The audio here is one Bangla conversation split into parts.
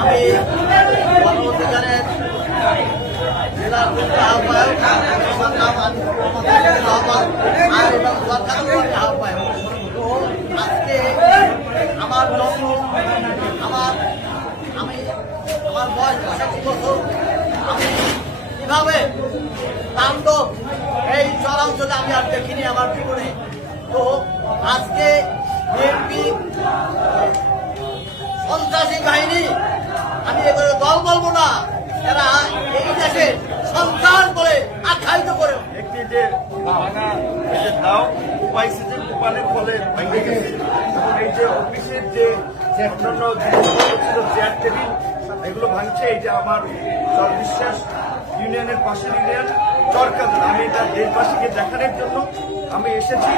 আমি গণঅধিকারের জেলার আহ্বায়ক আহ্বায়ক। তো আজকে আমার জন্ম আমি আমার বয়স 65 বছর, আমি কিভাবে তাণ্ডব এই চরাঞ্চলে আমি আর দেখিনি আমার জীবনে। তো আজকে বিএনপি সন্ত্রাসী বাহিনী, আমি এবারে দল বলবো না, এরা এই দেশে সন্ত্রাস করে আখ্যায়িত করে একটি যে ভাঙা এই যে দাও পাইছে যে কোপানের ফলে ভেঙে গেছে, এবং এই যে অফিসের যে অন্যান্য ছিল চেয়ার টেবিল এগুলো ভাঙছে। এই যে আমার বিশ্বাস ইউনিয়নের পাশের ইউনিয়ন চরকাদল, আমি এটা দেশবাসীকে দেখানোর জন্য আমি এসেছি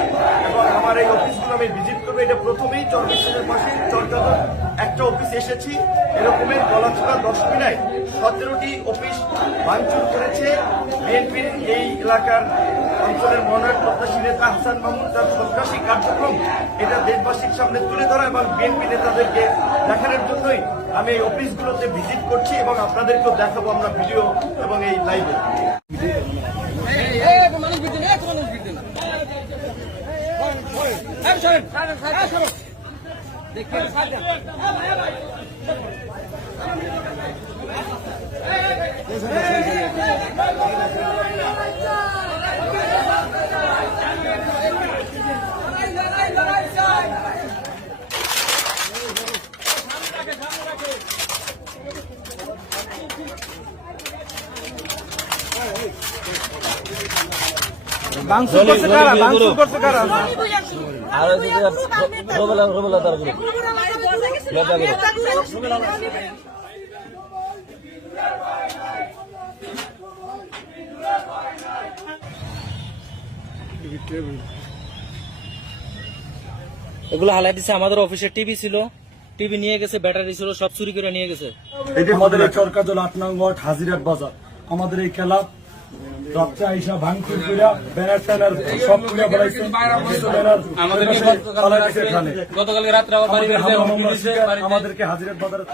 এবং আমার এই অফিসগুলো আমি ভিজিট করবো। এটা প্রথমেই চরবিশ্বাসের পাশে চরকাদল একটা অফিস এসেছি। এরকমের গলাচোড়া 10 মিনায় 17টি অফিস ভাঙচুর করেছে বিএনপির এই এলাকার অঞ্চলের মনোনয়ন প্রত্যাশী নেতা হাসান মাহমুদ। তার সন্ত্রাসী কার্যক্রম এটা দেশবাসীর সামনে তুলে ধরা এবং বিএনপি নেতাদেরকে দেখানোর জন্যই আমি এই অফিসগুলোতে ভিজিট করছি এবং আপনাদেরকেও দেখাবো আমরা ভিডিও এবং এই লাইভে। বাংসুর করছে কারা? বাংসুর করছে কারা? আর রোবেলা তার গ্রুপ এগুলো হালাই দিচ্ছে। আমাদের অফিসে টিভি ছিল, টিভি নিয়ে গেছে, ব্যাটারি ছিল, সব চুরি করে নিয়ে গেছে। আমাদের এই চরকাজল 8 নং ওয়ার্ড হাজিরাট বাজার, আমাদের এই ক্লাব রাত্রে আইসা ভাঙচুর কইরা ব্যানার ট্যানার সব খুলে বেড়াইছে। গতকালকে রাত্রে আবার বাড়ি আমাদেরকে হাজিরাট বাজারে